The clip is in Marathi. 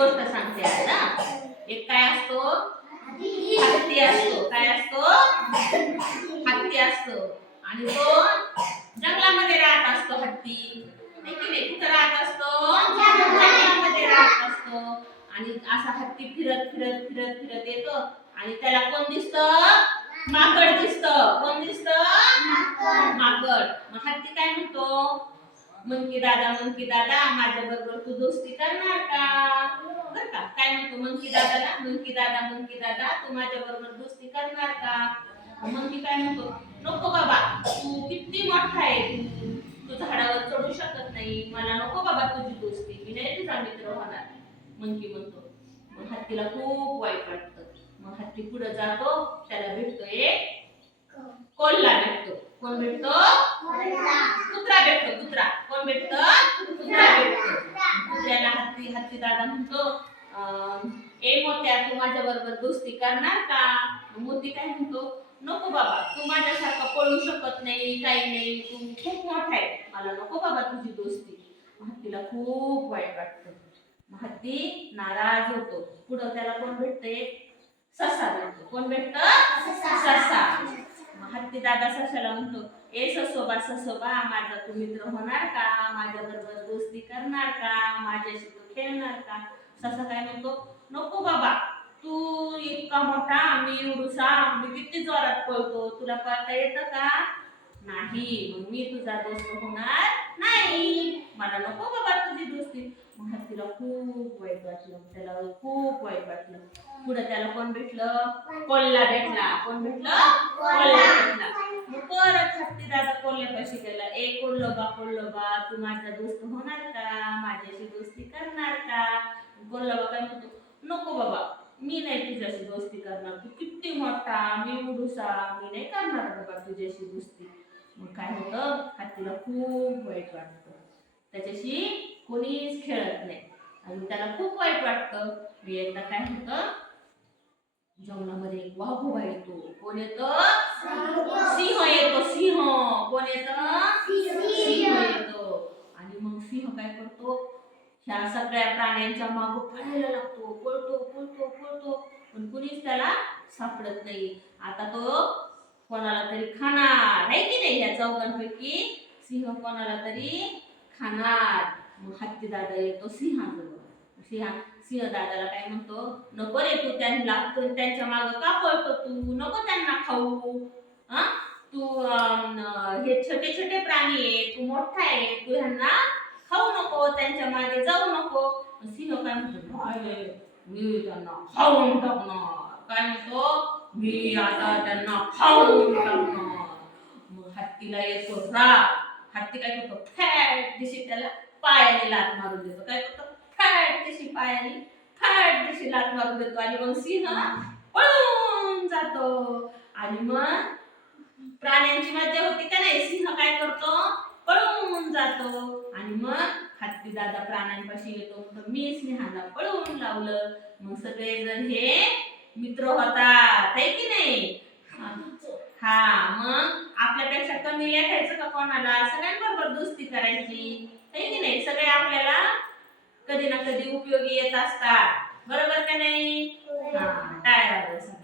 गोष्ट सांगते आता एक काय असतो? हत्ती असतो. काय असतो? हत्ती असतो. आणि तो जंगलामध्ये राहत असतो हत्ती. कुठं राहत असतो? जंगलामध्ये राहत असतो. आणि असा हत्ती फिरत फिरत फिरत फिरत येतो. आणि त्याला कोण दिसत? माकड दिसत. कोण दिसत? माकड मग हत्ती काय म्हणतो मंकी दादा मंकी दादा माझ्या बरोबर तू दोस्ती करणार का? बर का? काय म्हणतो मंकी दादाला? मंकी दादा मंकी दादा तू माझ्या बरोबर दोस्ती करणार का? मंकी काय म्हणतो? नको बाबा तू किती मोठा आहे. तू तू झाडावर चढू शकत नाही. मला नको बाबा तुझी दोस्ती. मी नाही तुझा मित्र होणार. मंकी म्हणतो. मग हत्तीला खूप वाईट वाटतं. मग हत्ती पुढे जातो त्याला भेटतो एक कोल्हा भेटतो. कोण भेटतो कुत्रा भेटतो कुत्रा कोण भेटतो कुत्रा भेटतो कुत्र्याला हत्ती दादा म्हणतो ए मोत्या तू माझ्या बरोबर दोस्ती करणार का? मोती काय म्हणतो नको बाबा तू माझ्यासारखा पळू शकत नाही काही नाही तू खूप मोठा आहे मला नको बाबा तुझी दोस्ती. मग हत्तीला खूप वाईट वाटतं. मग हत्ती नाराज होतो. पुढं त्याला कोण भेटते ससा भेटतो कोण भेटत? ससा. मग हत्ती दादा ससाला म्हणतो ए ससोबा ससोबा माझा तू मित्र होणार का? माझ्या करणार का? माझ्याशी तू खेळणार का? ससा काय म्हणतो नको बाबा तू इतका मोठा मी एवढूसा मी किती जोरात पळतो तुला पळता येतं का? नाही मग मी तुझा दोस्त होणार नाही. मला नको बाबा तुझी दोस्ती. मग तिला खूप वाईट वाटलं त्याला खूप वाईट वाटलं. पुढे त्याला कोण भेटलं? कोल्हा भेटला. कोण भेटलं? कोल्हा भेटला. परत हत्ती दादा कोल्ह्यापाशी गेला ए कोल्होबा कोल्होबा तू माझा दोस्त होणार का? माझ्याशी दोस्ती करणार का? कोल्होबा काय म्हणतो नको बाबा मी नाही तुझ्याशी दोस्ती करणार. तू किती मोठा मी उडूसा मी नाही करणार बाबा तुझ्याशी दोस्ती. मग काय होतं? हत्तीला खूप वाईट वाटतं. त्याच्याशी कोणीच खेळत नाही. आणि त्याला खूप वाईट वाटतं. मी एकदा काय होतं जंगलामध्ये वाघोबा येतो कोण येतं सिंह येतो सिंह. कोण येतं सिंह. येतो. आणि मग सिंह काय करतो? ह्या सगळ्या प्राण्यांच्या माग पळायला लागतो. पळतो पळतो पळतो. पण कुणीच त्याला सापडत नाही. आता तो कोणाला तरी खाणार. आहे की नाही ह्या चौघांपैकी? सिंह कोणाला तरी खाणार. मग हत्ती दादा येतो सिंहाजवळ. सिंहा सिंह दादाला काय म्हणतो नको रे तू त्यांना तू त्यांच्या माग का पळतो तू? नको त्यांना खाऊ. हा? तू हे छोटे छोटे प्राणी आहे तू मोठा आहे तू ह्यांना खाऊ नको त्यांच्या मागे जाऊ नको. सिंह काय म्हणतो मी त्यांना खाऊन टाकणार. काय म्हणतो मी आता त्यांना खाऊन टाकणार. मग हत्तीला येतो राग हत्ती काय करतो फॅट दिशी त्याला पायाने लात मारून देतो. काय करतो? फॅट दिशी पायाने फॅट दिशी लात मारून देतो. आणि मग सिंह पळून जातो. आणि मग प्राण्यांची मज्जा होती का नाही? सिंह काय करतो? पळून जातो. आणि मग हत्ती दादा प्राण्यांपाशी येतो. तर मी सिंहाला पळवून लावलं. मग सगळेजण हे मित्र होतात. है की नाही? हा. मग आपल्यापेक्षा कमी लेखायचं का कोणाला? सगळ्यांबरोबर दोस्ती करायची. आहे की नाही? सगळे आपल्याला कधी ना कधी उपयोगी येत असतात. बरोबर का नाही? हा. टाळ्या वाजवा.